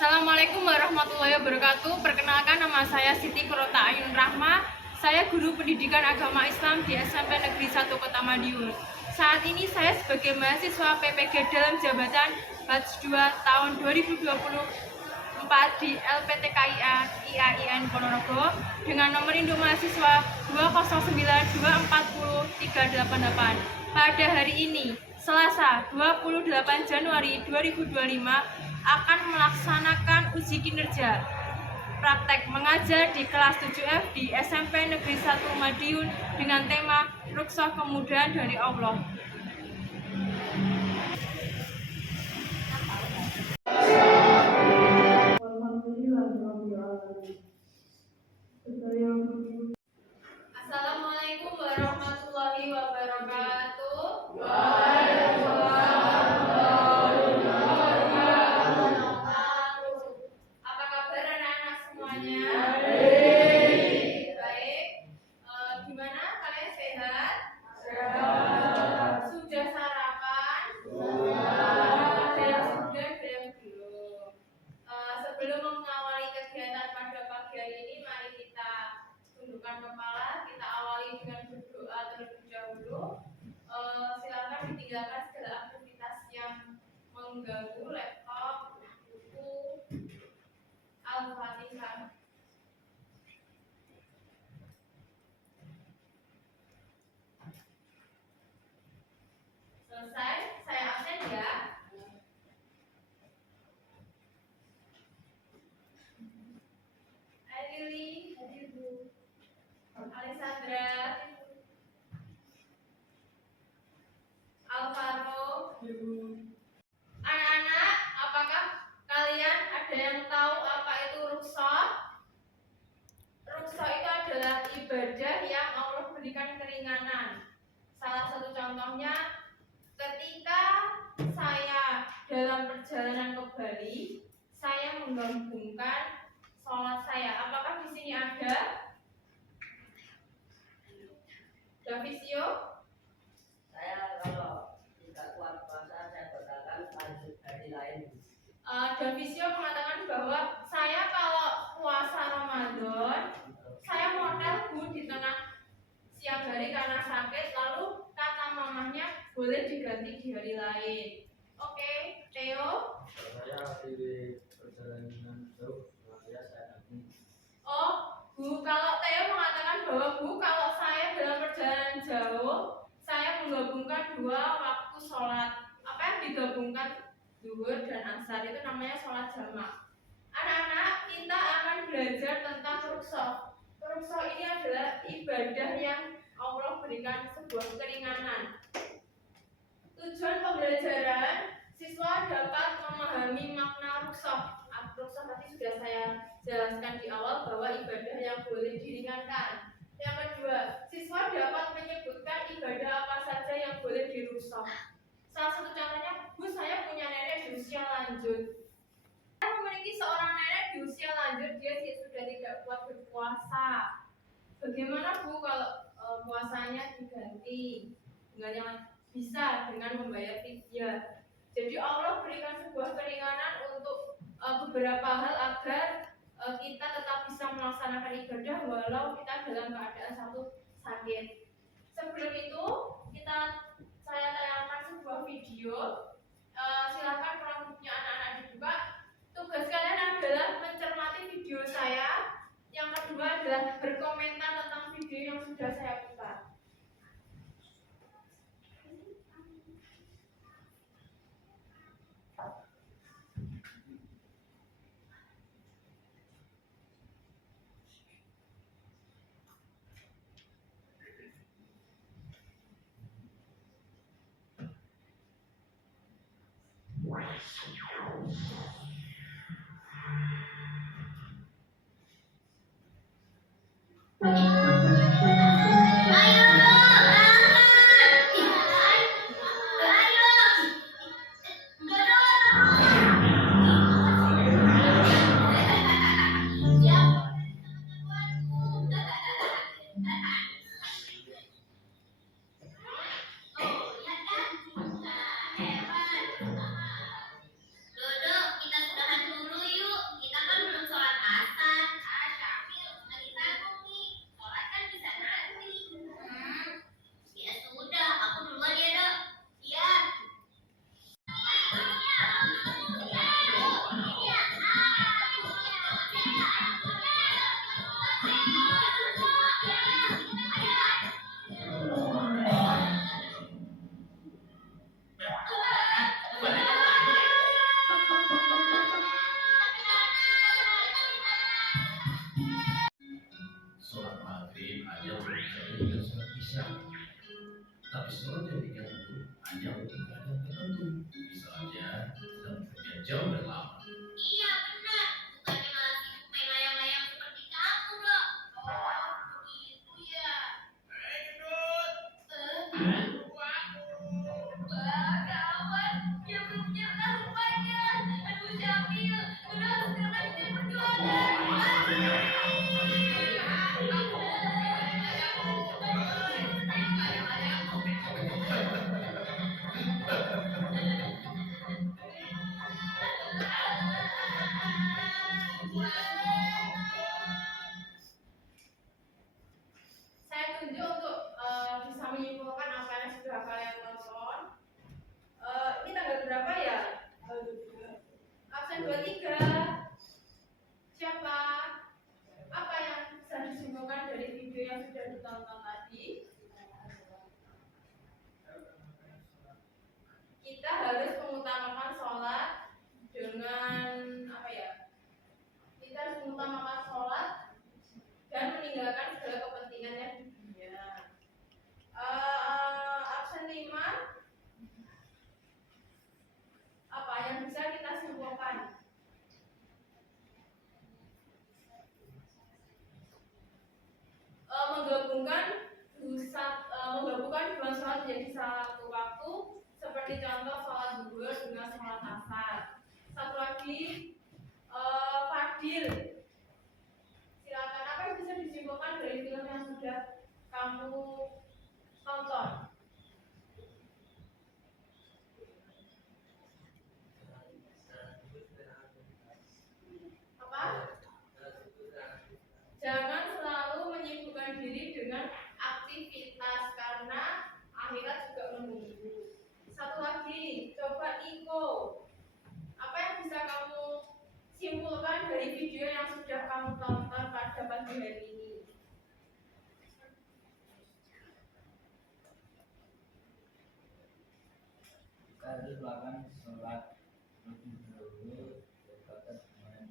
Assalamualaikum warahmatullahi wabarakatuh. Perkenalkan, nama saya Siti Kurota Ayun Rahma. Saya guru pendidikan agama Islam di SMP Negeri 1 Kota Madiun. Saat ini saya sebagai mahasiswa PPG dalam jabatan batch 2 tahun 2024 di LPTKIA IAIN Ponorogo dengan nomor induk mahasiswa 209240388. Pada hari ini, Selasa 28 Januari 2025, akan melaksanakan uji kinerja praktek mengajar di kelas 7F di SMP Negeri 1 Madiun dengan tema Rukhsah Kemudahan dari Allah. Assalamualaikum warahmatullahi wabarakatuh. Apa kabar anak-anak semuanya? Baik. Gimana, kalian sehat? Sudah sarapan? Ada yang sudah, ada yang belum. Sebelum mengawali kegiatan pada pagi hari ini, mari kita tundukkan kepala. Kita awali dengan berdoa terlebih dahulu. Silakan ditinggalkan segala aktivitas yang mengganggu, laptop, buku. Al-Fatihah. Selesai, saya absen ya. Lili, Alessandra, Alvaro. Anak-anak, apakah kalian ada yang tahu apa itu rukhsah? Rukhsah itu adalah ibadah yang Allah berikan keringanan. Salah satu contohnya, ketika saya dalam perjalanan ke Bali, saya menggabungkan sholat saya. Apakah di sini ada? Davisio? Saya kalau tidak kuat puasa, saya batalkan lanjut hari lain. Davisio mengatakan bahwa saya kalau puasa Ramadan, saya modal di tengah siang hari karena sakit, lalu kata mamahnya boleh diganti di hari lain. Oke, Theo? Saya di perjalanan jauh, saya ganti. Oh, Bu, kalau Theo mengatakan bahwa Bu, kalau saya dalam perjalanan jauh, saya menggabungkan dua waktu sholat. Apa yang digabungkan zuhur dan asar itu namanya sholat jamak. Anak-anak, kita akan belajar tentang rukhsah. Rukhsah ini adalah ibadah yang Allah berikan sebuah keringanan. Tujuan pembelajaran, siswa dapat memahami makna rukhsah. Rukhsah tadi sudah saya jelaskan di awal bahwa ibadah yang boleh diringankan. Yang kedua, siswa dapat menyebutkan ibadah apa saja yang boleh dirukhsah. Salah satu contohnya, Bu, saya punya nenek di usia lanjut. Saya memiliki seorang nenek di usia lanjut, dia sudah tidak kuat berpuasa. Bagaimana, Bu, kalau puasanya diganti dengan yang bisa dengan membayar fidyah? Jadi Allah berikan sebuah keringanan untuk beberapa hal agar kita tetap bisa melaksanakan ibadah walau kita dalam keadaan satu sakit. Sebelum itu saya tayangkan sebuah video. Silakan promptnya anak-anak dibuka. Tugas kalian adalah mencermati video saya. Yang kedua adalah berkomentar tentang video yang sudah saya buka. Saya tunjuk untuk bisa menyimpulkan apa yang sudah kalian tonton. Ini tanggal berapa ya? Absen 23. Siapa? Apa yang bisa disimpulkan dari video yang sudah ditonton tadi? Kita harus mengutamakan sholat dengan apa ya? Kita harus mengutamakan sholat dan meninggalkan segala kepentingannya di dunia. Absen 5. Apa yang bisa kita simpulkan? Menggabungkan dua sholat menjadi satu waktu, seperti contoh sholat zuhur dengan sholat asar. Satu lagi fardil. Silakan, apa yang bisa disimpulkan dari film yang sudah kamu tonton? Apa? Jangan selalu menyibukkan diri dengan aktivitas karena akhirat juga menunggu. Satu lagi, coba Iko. Apa yang bisa kamu simpulkan dari video yang sudah kamu tonton pada pagi hari ini? Kita harus melakukan sholat lebih dahulu daripada dengan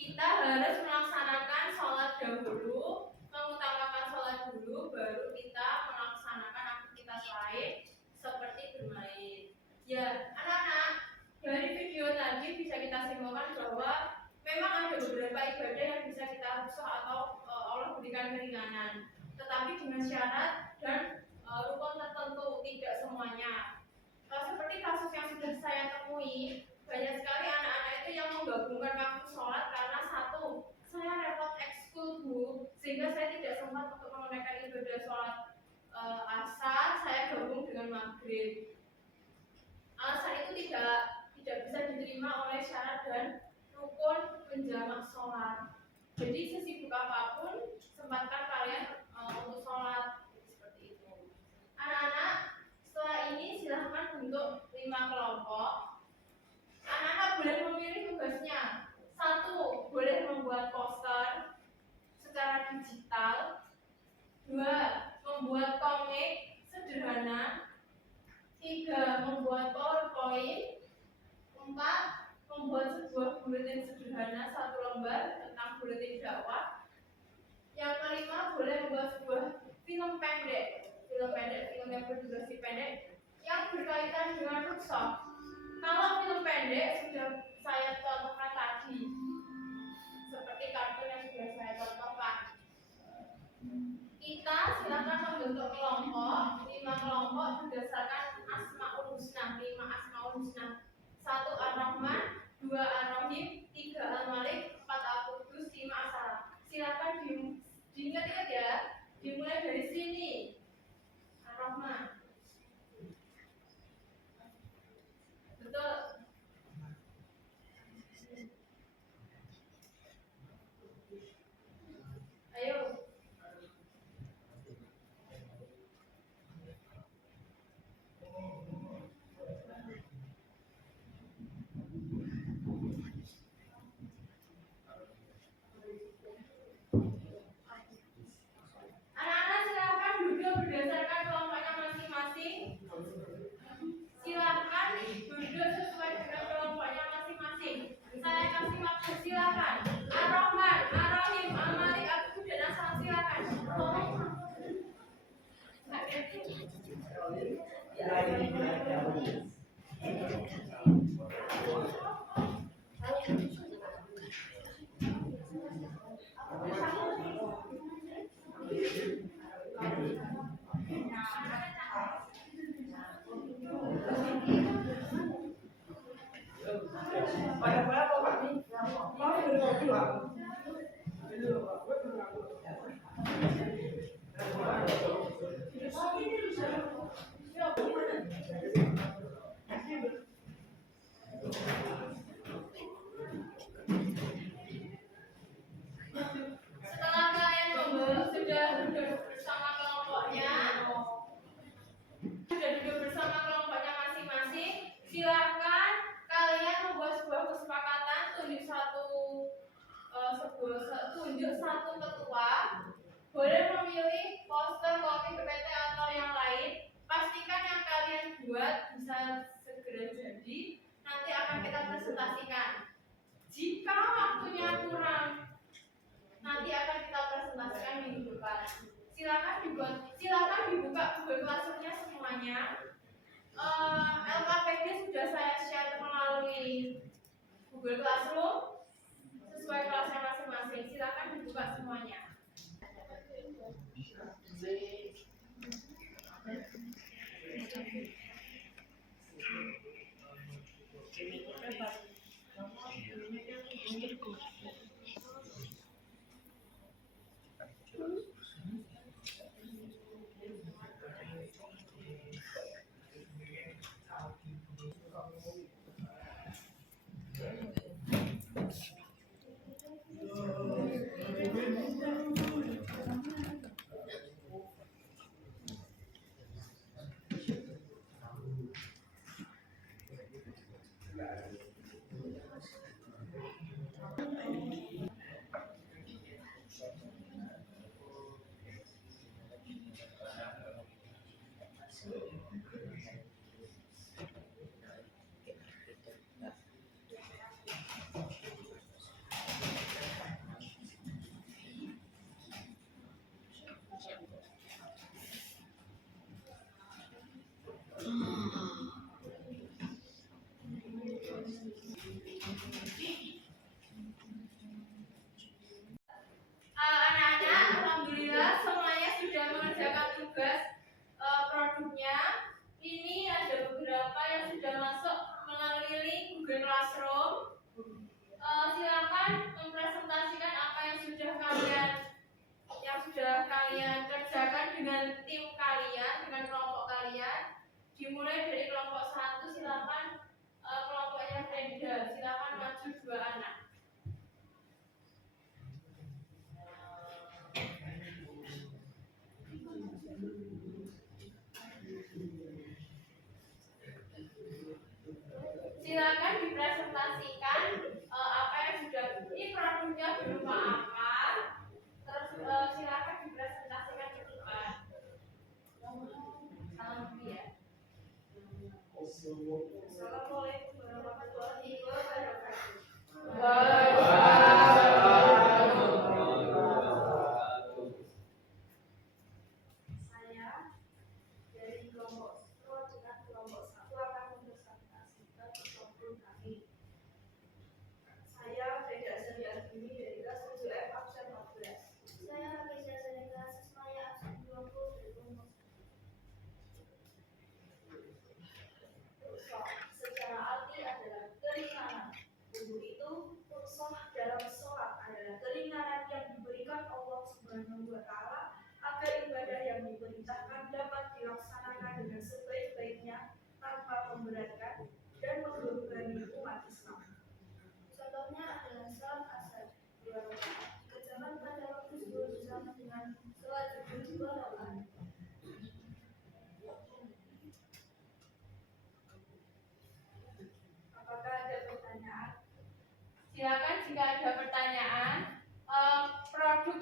Kita harus melaksanakan sholat dahulu, mengutamakan sholat dulu, baru kita melaksanakan aktivitas lain seperti bermain. Ya, anak-anak, dari video tadi bisa kita simpulkan bahwa memang ada beberapa ibadah yang bisa kita rusak atau Allah berikan keringanan, tetapi dengan syarat dan rukun tertentu, tidak semuanya. Seperti kasus yang sudah saya temui, banyak sekali anak-anak itu yang menggabungkan waktu sholat karena satu, saya repot ekskul bu, sehingga saya tidak sempat untuk menunaikan ibadah sholat asar, saya gabung dengan maghrib. Alasan itu tidak bisa diterima oleh syarat dan rukun penjamak sholat. Jadi sesibuk apapun, sempatkan kalian untuk sholat seperti itu. Anak-anak, setelah ini silahkan bentuk 5 kelompok. Anak-anak boleh memilih tugasnya. 1. Boleh membuat poster secara digital. 2. Membuat komik sederhana. 3. Membuat PowerPoint. 4. Membuat sebuah buletin sederhana 1 lembar tentang buletin dakwah. Yang kelima, boleh membuat sebuah film pendek film yang berdurasi pendek yang berkaitan dengan rukshoh. Kalau film pendek sudah saya contohkan tadi, seperti kartun yang sudah saya contohkan. Kita silakan membentuk kelompok, 5 kelompok berdasarkan Asmaul Husna, 5 Asmaul Husna. 1 Ar-Rahman, 2 Ar-Rahim, 3 Al-Malik, 4 Al-Qudus, 5 As-Salam. Silakan diingat-ingat ya. Dimulai dari sini. Ar-Rahman. Betul. Ayo. Anak-anak silakan duduk berdasarkan kelompoknya masing-masing. Silakan duduk sesuai dengan kelompoknya masing-masing. Saya kasih waktu, silakan. Ar-Rahman, Ar-Rahim, Al-Malik, Al-Qudus, dan As-Salam, silakan. Pada berapa Pak? Setelah kalian sudah duduk bersama kelompoknya, masing-masing, silakan kalian membuat sebuah kesepakatan, tunjuk satu ketua, boleh memilih poster, kopi, PPT atau yang lain. Pastikan yang kalian buat bisa segera jadi, nanti akan kita presentasikan. Jika waktunya kurang, nanti akan kita presentasikan minggu depan. Silakan dibuka Google Classroom-nya semuanya. LKPD sudah saya share melalui Google Classroom sesuai kelasnya masing-masing. Silakan dibuka semuanya. Anak-anak, alhamdulillah semuanya sudah mengerjakan tugas produknya. Ini ada beberapa yang sudah masuk melalui link Google Classroom. Silakan mempresentasikan apa yang sudah kalian kerjakan dengan tim kalian, dengan kelompok kalian. Dimulai dari kelompok 1, silakan kelompoknya Brenda, silakan maju 2 anak. Silakan dipresentasikan apa yang sudah, ini produknya berupa apa, terus silakan dipresentasikan ke kita. Salam ya. Assalamualaikum warahmatullahi wabarakatuh. Saya dari kelompok dengan kelompok 1 akan mempresentasikan kelompok kami. Saya Veda Sariardini dari kelas 7F absen 14. Saya Rakesia dari kelas Sismaya absen 20 dari kelompok 1. Secara arti adalah keringanan. Untuk itu, usaha dalam sholat adalah keringanan yang diberikan Allah Subhanahu wa Ta'ala agar ibadah yang diperintahkan dapat dilaksanakan dengan sebaik-baiknya tanpa memberatkan dan membebani umat Islam. Contohnya adalah sholat asar 2 rakaat dikerjakan pada waktu zuhur bersama dengan sholat zuhur 2 rakaat. Apakah ada pertanyaan? Silakan jika ada pertanyaan. Produk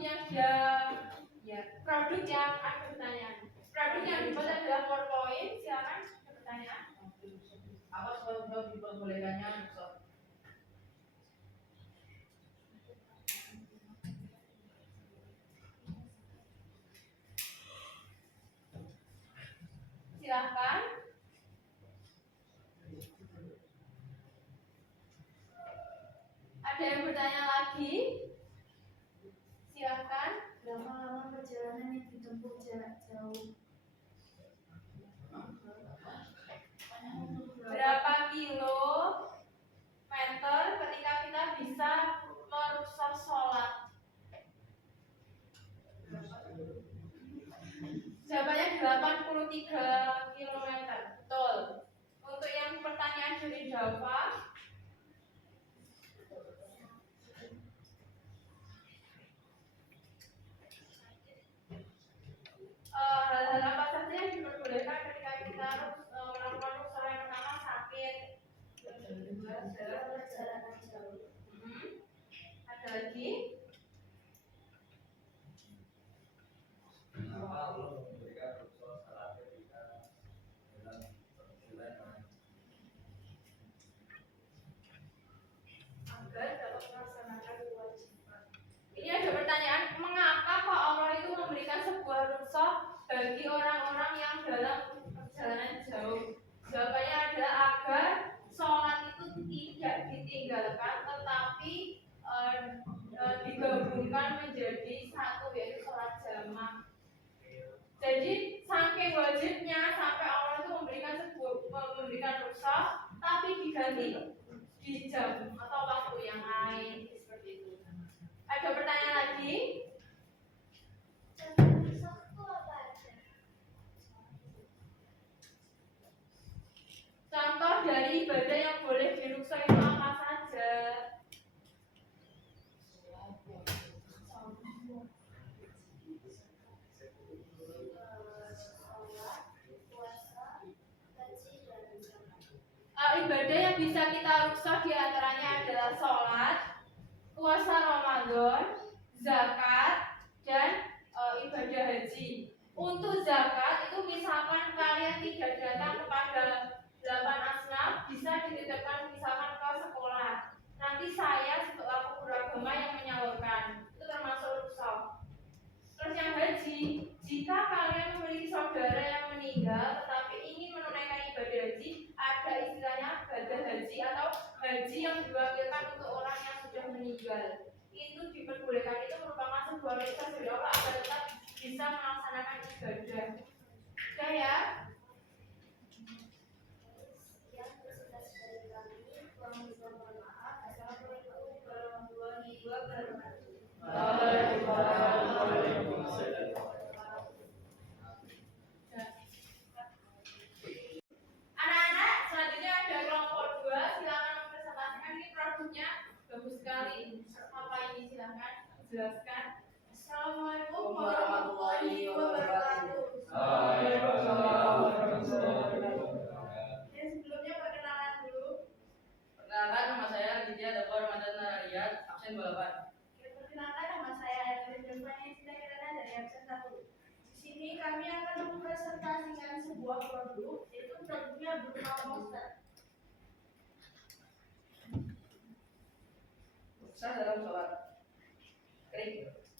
yang ada pertanyaan. Produk yang dibuat adalah PowerPoint. Silakan ada pertanyaan. Apa sebab diperbolehkannya besok? Silakan. Ada yang bertanya lagi? Silakan. Berapa lama perjalanan yang ditempuh jarak jauh? Berapa kilometer ketika kita bisa meruksa sholat? km. Betul. Untuk yang pertanyaan dari Java, hal-hal apa saja yang diperbolehkan ketika kita harus melakukan usaha yang pertama sakit, yang kedua Perjalanan jauh. ada lagi Kenapa Allah memberikan rukhsah salat ketika dalam perjalanan? Agar dapat melaksanakan kewajiban. ini ada pertanyaan, mengapa kok Allah itu memberikan sebuah rukhsah bagi orang-orang yang dalam perjalanan jauh? Jawabannya adalah agar sholat itu tidak ditinggalkan tetapi digabungkan menjadi satu, yaitu sholat jamaah. Jadi saking wajibnya sampai Allah itu memberikan rukhsah tapi diganti di jam atau waktu yang lain seperti itu. Ada pertanyaan lagi? Contoh dari ibadah yang boleh diruksa itu apa saja? Ibadah yang bisa kita ruksa diantaranya adalah sholat, puasa Ramadan, zakat, dan ibadah haji. Untuk zakat itu misalkan kalian tidak datang kepada 8 asnaf, bisa dititipkan misalkan ke sekolah. Nanti saya sebagai guru agama yang menyalurkan, itu termasuk ruksa. Terus yang haji, jika kalian memiliki saudara yang meninggal tetapi ingin menunaikan ibadah haji, ada istilahnya badan haji atau haji yang diwakilkan untuk orang yang sudah meninggal. Itu diperbolehkan, itu merupakan sebuah ruksa dari Allah agar tetap bisa melaksanakan ibadah. Sudah ya? Assalamualaikum warahmatullahi wabarakatuh. Anak-anak, selanjutnya ada kelompok 2, silakan mempresentasikan. Ini produknya bagus sekali. Apa ini, silakan jelaskan. Assalamualaikum warahmatullahi wabarakatuh. Yang sebelumnya perkenalan dulu. Perkenalkan, nama saya Lidya Dapur Ramadan Narayat, absen 28. Perkenalkan, nama saya Evelyn Delvania Cinta Kirana dari absen 1. Di sini kami akan mempresentasikan sebuah produk, yaitu produknya berupa monster. Rukhsah dalam sholat.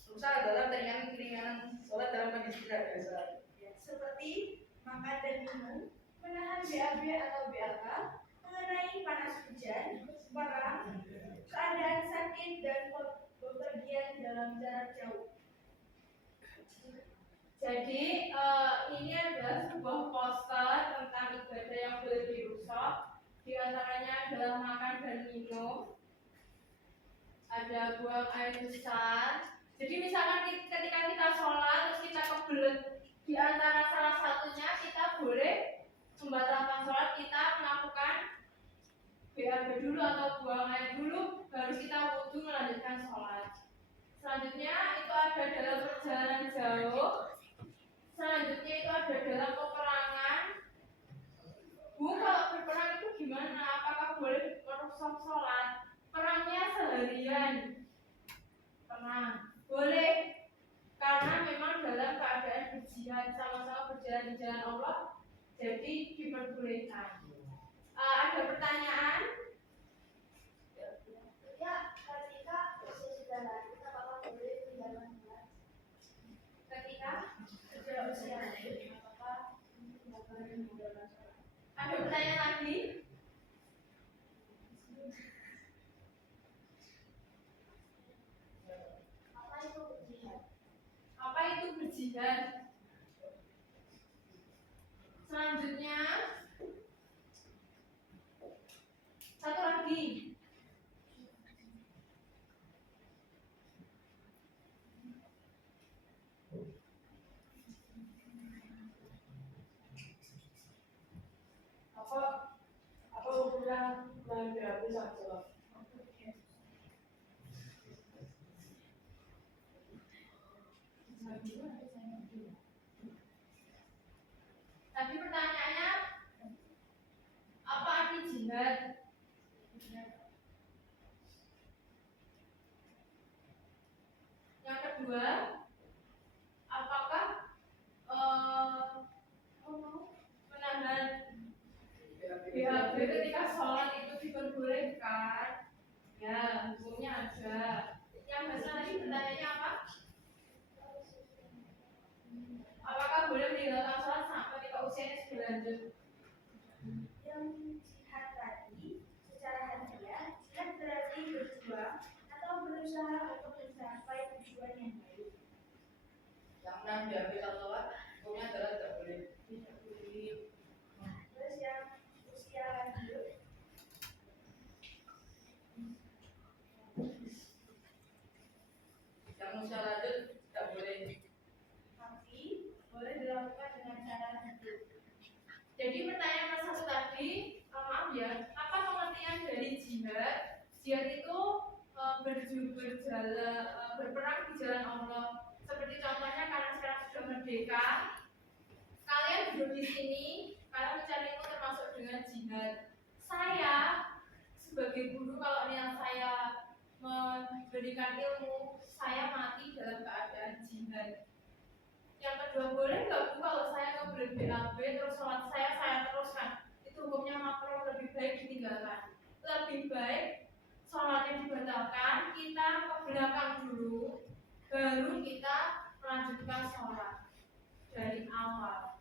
Rukhsah adalah keringanan sholat dalam kondisi tidak biasa. Seperti makan dan minum, menahan BAB atau BAK, mengenai panas hujan, perang, keadaan sakit, dan bepergian dalam jarak jauh. Jadi ini adalah sebuah poster tentang ibadah yang boleh dirusak. Di antaranya adalah makan dan minum, ada buang air besar. Jadi misalkan ketika kita sholat terus kita kebelet di antara salah satunya, kita boleh membatalkan sholat, kita melakukan BAB dulu atau buang air dulu, baru kita wudhu melanjutkan sholat. Selanjutnya itu ada dalam perjalanan jauh. Selanjutnya itu ada dalam peperangan. Bu, kalau berperang itu gimana? Apakah boleh merusak sholat? Perangnya seharian. Perang boleh, karena memang dalam keadaan berjihad, sama-sama berjalan di jalan Allah, jadi diperbolehkan. Ada pertanyaan? Ya, ketika usia sudah lanjut, apakah boleh meninggalkan sholat? Ketika Sudah usia lanjut, apakah boleh meninggalkan sholat? ada pertanyaan lagi? Apa itu berjihad? Apa itu berjihad? Selanjutnya satu lagi. Tadi pertanyaannya apa arti jihad? Yang kedua, apakah menahan BAB ketika sholat itu diperbolehkan? Ya, hukumnya ada. Yang bahasa tadi pertanyaannya apa? Apakah boleh meninggalkan sholat sampai ketika usianya sudah lanjut? Yang jihad tadi secara harfiah, jihad berarti berjuang atau berusaha untuk mencapai tujuan yang baik. Yang menahan BAB saat sholat hukumnya adalah tidak boleh. Terus yang usia lanjut, Yang usia lanjut tidak boleh. tapi boleh dilakukan dengan cara hidup. Jadi pertanyaan nomor satu tadi, maaf ya, apa pengertian dari jihad? Jihad itu berperang di jalan Allah. Seperti contohnya karena sekarang sudah merdeka, kalian duduk di sini, kalian mencari ilmu termasuk dengan jihad. Saya sebagai guru kalau niat saya memberikan ilmu, saya mati dalam keadaan jihad. Yang kedua, boleh nggak Bu kalau saya kebelet BAB terus sholat saya teruskan? Itu hukumnya makruh, lebih baik ditinggalkan. Lebih baik sholatnya dibatalkan, kita ke belakang dulu, baru kita melanjutkan sholat dari awal.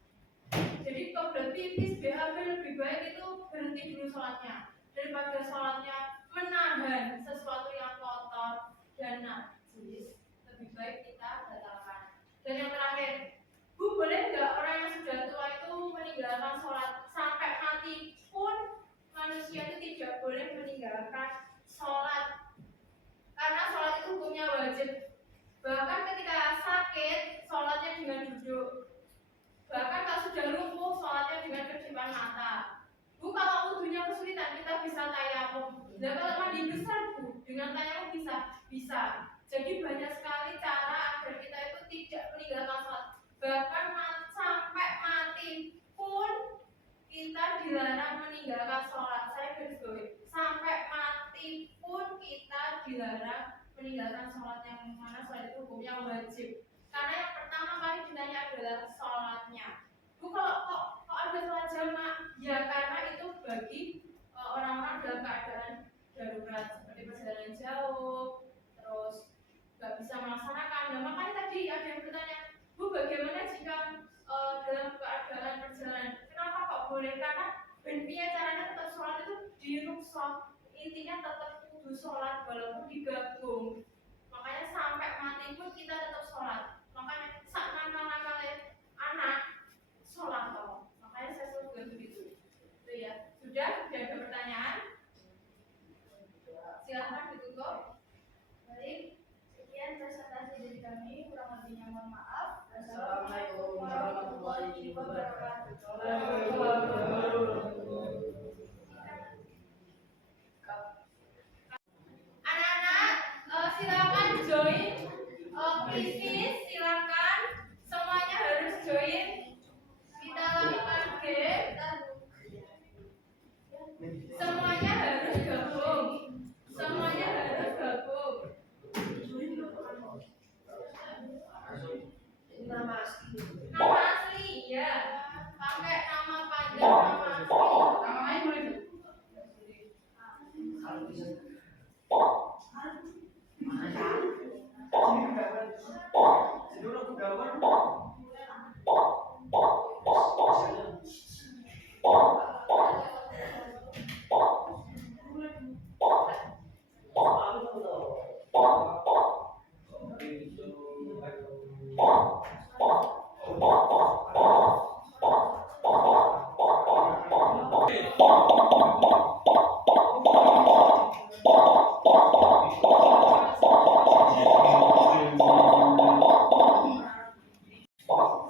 Jadi kebelet pipis BAB lebih baik itu berhenti dulu sholatnya daripada sholatnya menahan sesuatu yang kotor dan najis. Lebih baik kita batalkan. Dan yang terakhir, Bu, boleh nggak orang yang sudah tua itu meninggalkan sholat sampai mati pun manusia itu tidak boleh meninggalkan sholat, karena sholat itu hukumnya wajib. Bahkan ketika sakit, sholatnya dengan duduk. Bahkan kalau sudah lumpuh, sholatnya dengan kedipan mata. Bu, kalau wudunya kesulitan, kita bisa tayamum. Dan kalau mandi besar, Bu, dengan tayamum bisa. Jadi banyak sekali cara agar kita itu tidak meninggalkan sholat. Bahkan sampai mati pun kita dilarang meninggalkan sholat. Saya garis bawahi, sampai mati pun kita dilarang meninggalkan sholat, yang mana sholat itu hukumnya wajib. Karena yang pertama kali ditanya adalah sholatnya. Bu, kok ada sholat jamaah? Ya karena itu bagi orang-orang dalam keadaan darurat seperti perjalanan jauh, terus nggak bisa melaksanakan. Nah makanya tadi ada yang bertanya, Bu, bagaimana jika dalam keadaan perjalanan? Kenapa kok boleh? Karena benarnya caranya tetap sholat itu diruksoh. Intinya tetap kudu sholat walaupun digabung. Makanya sampai mati pun kita tetap sholat. Makanya saat nakal-nakalnya anak sholat toh. Makanya saya sebutkan begitu. Itu ya. Sudah ada pertanyaan? Silahkan ditutup. Baik, sekian presentasi dari kami, kurang lebihnya mohon maaf. Assalamualaikum warahmatullahi wabarakatuh. Anak-anak, silakan join bisnis, silakan semuanya harus join. Kita lakukan game, semuanya harus gabung. Semuanya harus gabung. Nama asli. Nama asli, ya. Pakai nama panjang, nama asli. Nama lain boleh.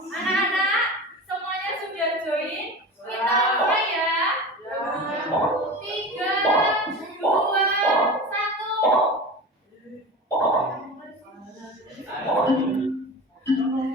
Anak-anak, semuanya sudah join? Kita mulai ya. 3, 2, 1.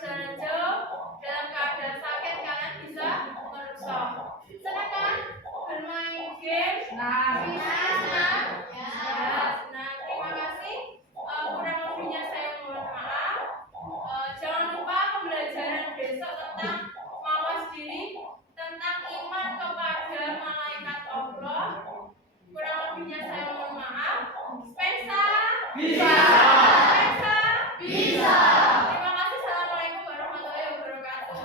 perjalanan jauh dalam keadaan sakit kalian bisa meruksa. Senang kan bermain game? Senang. Ya, senang. Terima kasih. Kurang lebihnya saya mohon maaf. Jangan lupa pembelajaran besok tentang mawas diri, tentang iman kepada malaikat Allah. Kurang lebihnya saya mohon maaf. Spensa? Bisa. Spensa? Bisa. Terima kasih. Assalamualaikum warahmatullahi wabarakatuh.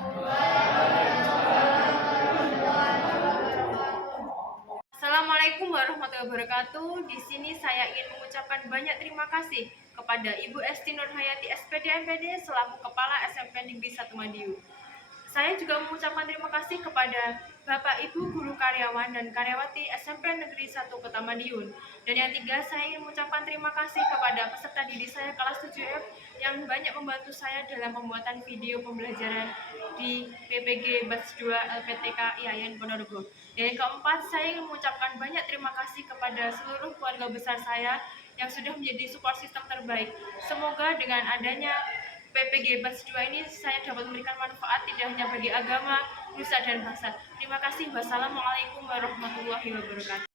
Assalamualaikum warahmatullahi wabarakatuh. Di sini saya ingin mengucapkan banyak terima kasih kepada Ibu Esti Nurhayati SPD MPD selaku Kepala SMP Negeri 1 Madiun. Saya juga mengucapkan terima kasih kepada Bapak Ibu guru karyawan dan karyawati SMP Negeri 1 Kota Madiun. Dan yang tiga, saya ingin mengucapkan terima kasih kepada peserta didik saya kelas 7F yang banyak membantu saya dalam pembuatan video pembelajaran di PPG Batch 2 LPTK IAIN Ponorogo. Dan yang keempat, saya ingin mengucapkan banyak terima kasih kepada seluruh keluarga besar saya yang sudah menjadi support system terbaik. Semoga dengan adanya PPG Batch 2 ini saya dapat memberikan manfaat tidak hanya bagi agama, nusa dan bangsa. Terima kasih. Wassalamualaikum warahmatullahi wabarakatuh.